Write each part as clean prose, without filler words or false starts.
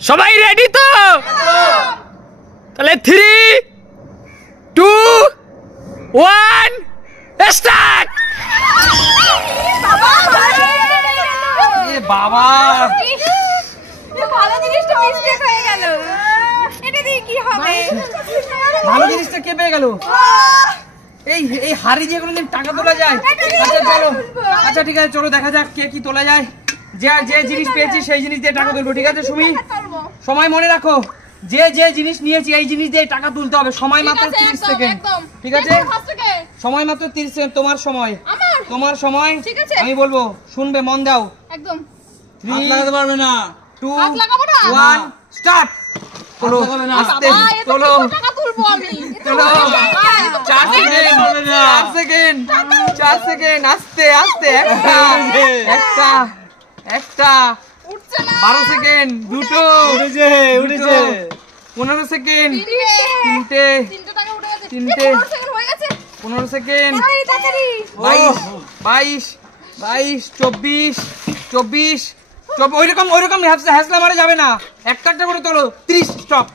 সবাই রেডি তো? তাহলে 3, 2, 1 স্টার্ট। বাবা ভালো জিনিসটা মিস্টেক হয়ে গেল। এটা দিয়ে কি হবে? ভালো জিনিসটা কে পেয়ে গেল? এই এই হাড়ি দিয়ে কোনোদিন টাকা তোলা যায়? আচ্ছা চলো, আচ্ছা ঠিক আছে, চলো দেখা যাক কে কি তোলা যায়। যে জিনিস পেয়েছি সেই জিনিস দিয়ে টাকা তুলবো, ঠিক আছে? সুমি, সময় মনে রাখো, যে জিনিস নিয়েছি এই জিনিস দিয়ে টাকা তুলতে হবে। সময় মাত্র 30 সেকেন্ড, ঠিক আছে? সময় মাত্র 30 সেকেন্ড। তোমার সময়, তোমার সময়। আমি বলবো, শুনবে, মন দাও। একদম। 3 লাগাতে পারবে না, 2, 1 স্টার্ট। তোলো, আস্তে তোলো, টাকা তুলবো আমি। তোলো। 4 সেকেন্ড, 4 সেকেন্ড, আস্তে আস্তে। একটা উঠছে না। 12 সেকেন্ড, দুটো উঠেছে 15 সেকেন্ড, তিনটে টাকা উঠে গেছে। তিনটে 15 সেকেন্ড হয়ে গেছে। 15 সেকেন্ড, তাড়াতাড়ি 22, 24, ওইরকম হ্যাসলা মারা যাবে না। একটা একটা করে তোলো। 30 স্টপ।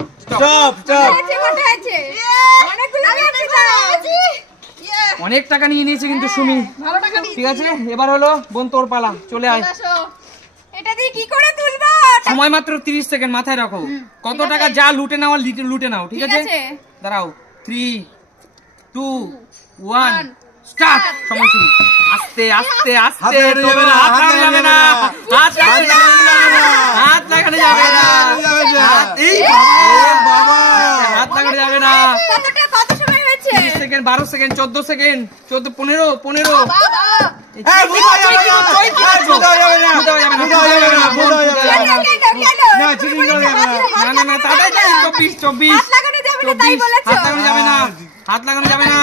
অনেক টাকা নিয়ে নিয়েছে কিন্তু সুমি, ঠিক আছে? এবার হলো বোন, তোর পালা, চলে আয়। এটা দিয়ে কি করে তুলবো? সময় মাত্র 30 সেকেন্ড, মাথায় রাখো। কত টাকা যা লুটে নাও লুটে নাও, ঠিক আছে? দাঁড়াও। 3, 2, 1 স্টার্ট। সময় শুরু। আস্তে আস্তে আস্তে, হাত লাগানো যাবে না, হাত লাগানো যাবে না, হাত লাগানো যাবে না। কত সময় হয়েছে? 30 সেকেন্ড, 12 সেকেন্ড, 14 সেকেন্ড, 14, 15, 15। হাত লাগানো যাবে না।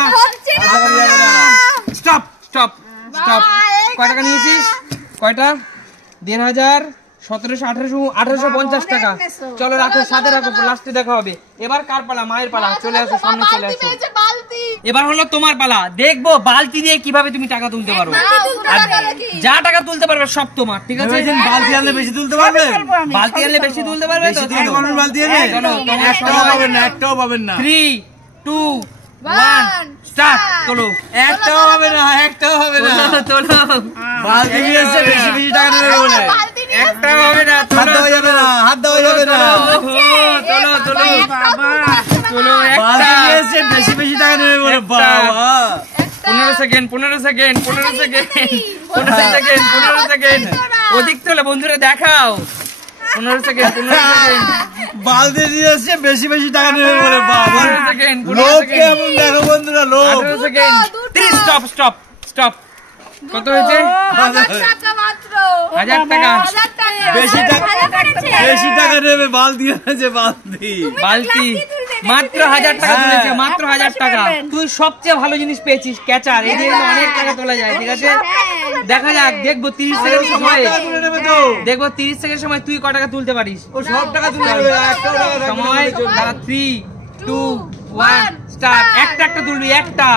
Stop stop stop. কয় টাকা নিয়েছিস? কয়টা? 1500, 1700, 1800, 1850 টাকা। চলো রাখো, সাথে রাখো, লাস্টে দেখা হবে। এবার কার পালা? মায়ের পালা। চলে আসো, সামনে চলে আসো। এবার হলো তোমার পালা। দেখবো বালতি দিয়ে কিভাবে তুমি টাকা তুলতে পারো। যা টাকা তুলতে পারবে সব তোমার, ঠিক আছে? বালতি আনলে বেশি তুলতে পারবে, বালতি আনলে বেশি তুলতে পারবে তো? বালতি এনে একটাও পাবেন না, একটাও পাবেন না। 3, 2, 1 স্টার্ট। তোলো। একটাও হবে না, একটাও হবে না। তোলো। বালতি নিয়ে এসে বেশি বেশি টাকা নেবে বলে একটা হবে না। হাত দেওয়া যাবে না, হাত দেওয়া যাবে না। তোলো তোলো তোলো। বালতি নিয়ে এসে বেশি বেশি টাকা নেবে বলে। বাবা 15 second, 15 second, 15 second, 15 second, 15 second. ওদিক তোলে বন্ধুরা, দেখাও। 15 সেকেন্ড, 15 সেকেন্ড। বালতি নিয়ে এসে বেশি বেশি টাকা নেবে বলে। বাবা 15 সেকেন্ড, 15 লোক সেকেন্ড, কেমন দেখো বন্ধুরা, লোক। 18 সেকেন্ড। 30 stop stop stop. কত হয়েছে? 1000 টাকা মাত্র। 1000 টাকা। বেশি টাকা, বেশি টাকা নেবে। বালতি এনেছে, বালতি বালতি মাত্র 1000 টাকা তুলেছে, মাত্র 1000 টাকা। তুই সবচেয়ে ভালো জিনিস পেয়েছিস, ক্যাচার। এই দিয়ে অনেক টাকা তোলা যায়, ঠিক আছে? দেখা যাক, দেখবো 30 সেকেন্ড সময়, দেখবো 30 সেকেন্ড সময় তুই কত টাকা তুলতে পারিস। ও সব টাকা তুলে নেবে, একটাও টাকা রাখবে না। সময় 3, 2, 1 স্টার্ট। একটা একটা তুলবি, একটা।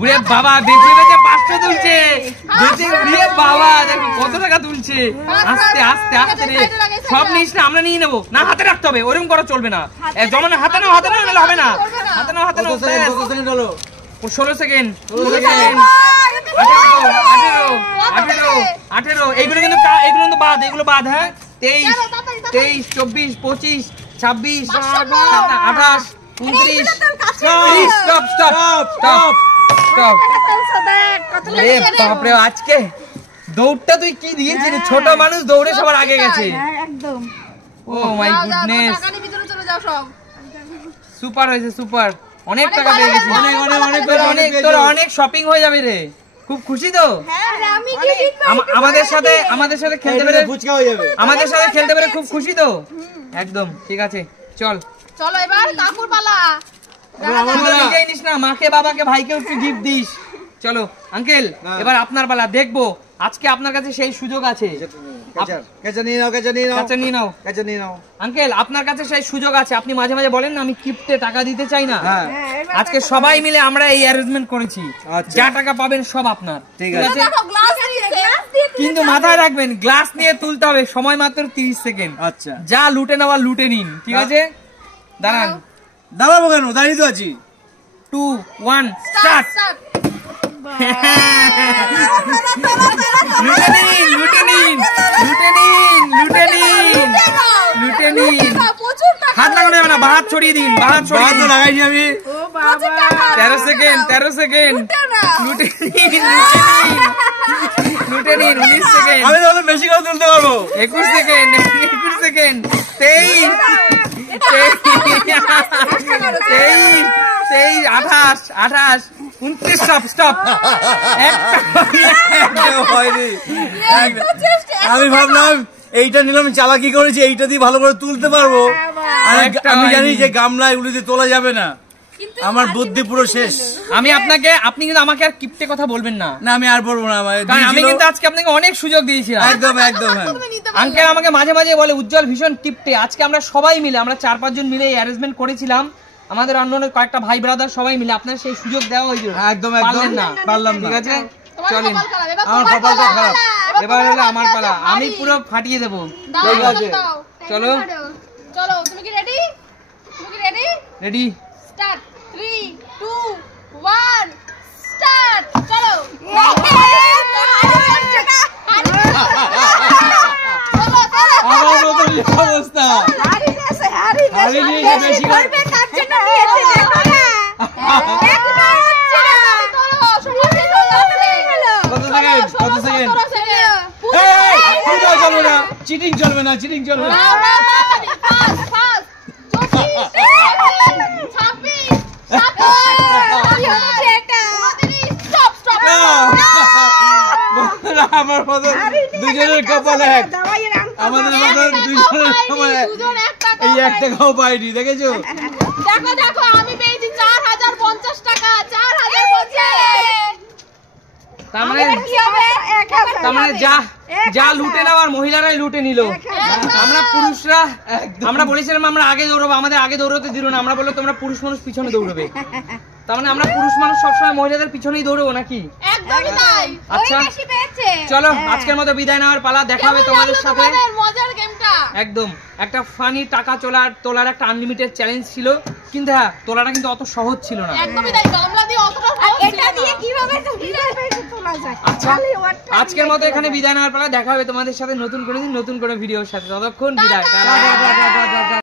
উড়ে বাবা, বেঁচে বেঁচে 500 তুলছে। বেঁচে উড়ে বাবা, দেখো কত টাকা তুলছে। আস্তে আস্তে আস্তে রে। সব নিস না, আমরা নিয়ে নেবো না। হাতে রাখতে হবে, ওরকম করা চলবে না। যেমন হাতে নাও, হাতে নাও, নাহলে হবে না। হাতে নাও, হাতে নাও। 16 সেকেন্ড, 16 সেকেন্ড, 18, এইগুলো কিন্তু বাদ, এগুলো বাদ। হ্যাঁ, 23, 24, 25, 26, 28, 29, 30। Stop stop stop stop. বাপরে, আজকে দৌড়টা তুই কি দিয়েছিস? ছোট মানুষ দৌড়ে সবার আগে গেছে। একদম। ও মাই গুডনেস, সুপার হয়েছে, সুপার। অনেক টাকা পেয়ে গেছিস, তোর অনেক শপিং হয়ে যাবে রে। খুব খুশি তো? আমাদের সাথে খেলতে পেরে, ফুচকা হয়ে যাবে। আমাদের সাথে খেলতে পেরে খুব খুশি তো? একদম ঠিক আছে, চল। চলো এবার কাকুর পালা। নিজেই নিস না, মাকে বাবাকে ভাইকে একটু গিফট দিস। চলো আঙ্কেল, এবার আপনার পালা। দেখবো আজকে আপনার কাছে সেই সুযোগ আছে। আঙ্কেল, আপনার কাছে সেই সুযোগ আছে। আপনি মাঝে মাঝে বলেন না আমি কিপ্টে টাকা দিতে চাই না। আজকে সবাই মিলে আমরা এই অ্যারেঞ্জমেন্ট করেছি। যা টাকা পাবেন সব আপনার, ঠিক আছে? দিয়ে কিন্তু মাথায় রাখবেন গ্লাস নিয়ে তুলতে হবে, সময় মাত্র 30 সেকেন্ড। আচ্ছা যা লুটে নেওয়া লুটে নিন, ঠিক আছে? দাঁড়ান, দাঁড়াবো কেন, দাঁড়িয়ে তো আছি। 2 1 স্টার্ট। লুটে নিন লুটে নিন লুটে নিন লুটে নিন লুটে নিন। প্রচুর টাকা, হাত লাগানো যাবে না, বাহাত ছড়িয়ে দিন, বাহাত ছড়িয়ে বাদ তো দিন। লাগাইনি আমি। প্রচুর টাকা। 13 সেকেন্ড 13 সেকেন্ড লুটে নিন লুটে নিন। 19 সেকেন্ড, আমি তাহলে বেশি করে তুলতে পারবো। 21 সেকেন্ড 21 সেকেন্ড 23 28 28 29। Stop stop. হয়নি। আমি ভাবলাম এইটা নিলাম, চালাকি করেছি, এইটা দিয়ে ভালো করে তুলতে পারবো। আর আমি জানি যে গামলা এগুলি দিয়ে তোলা যাবে না। আমার বুদ্ধি পুরো শেষ। আপনি কিন্তু আমাকে আর কিপ্টে কথা বলবেন না। না আমি আর বলবো না। কারণ আমি কিন্তু আজকে আপনাকে অনেক সুযোগ দিয়েছিলাম। একদম একদম হ্যাঁ। আঙ্কেল আমাকে মাঝে মাঝে বলে উজ্জ্বল ভীষণ কিপ্টে। আজকে আমরা সবাই মিলে, আমরা 4-5 জন মিলে এই অ্যারেঞ্জমেন্ট করেছিলাম, আমাদের অন্য কয়েকটা ভাই ব্রাদার সবাই মিলে। আপনার সেই সুযোগ দেওয়া হয়েছিল, একদম পারলেন একদম না, পারলাম না। ঠিক আছে চলেন। আমার কপালটা খারাপ। এবার হলো আমার পালা, আমি পুরো ফাটিয়ে দেবো। ঠিক আছে চলো চলো, তুমি কি রেডি? তুমি কি রেডি? রেডি? স্টার্ট। 3 2 1 স্টার্ট। চলো। আমার মতো অবস্থা। হারিয়ে নিয়েছে বেশি করে। কত সেকেন্ড? চলবে না, চিটিং চলবে না, চিটিং চলবে না। আমার মতো দুজনের কপাল এক, আমাদের মতো দুজনের কপাল এক। এই 1 টাকাও পাইনি, দেখেছো? দেখো দেখো, আমি পেয়েছি 4050 টাকা। 4050। তার মানে কি হবে? যা লুটে নেওয়ার মহিলারাই লুটে নিল। আমরা পুরুষরা আমরা বলেছিলাম আমরা আগে দৌড়বো, আমাদের আগে দৌড়তে দিল না। আমরা বললো তোমরা পুরুষ মানুষ পিছনে দৌড়বে। তার মানে আমরা পুরুষ মানুষ সবসময় মহিলাদের পিছনেই দৌড়বো নাকি? একদমই তাই। আচ্ছা ওই বেশি পেয়েছে। চলো আজকের মতো বিদায় নেওয়ার পালা। দেখা হবে তোমাদের সাথে। মজার গেমটা একদম একটা ফানি টাকা তোলার একটা আনলিমিটেড চ্যালেঞ্জ ছিল, কিন্তু হ্যাঁ তোলাটা কিন্তু অত সহজ ছিল না। একদমই তাই। গামলা দিয়ে অতটা সহজ ছিল না। এটা দিয়ে কিভাবে তোলা যায়? আচ্ছা আজকের মতো এখানে বিদায় নেওয়ার পালা। দেখা হবে তোমাদের সাথে নতুন কোনো ভিডিওর সাথে। ততক্ষণ বিদায়।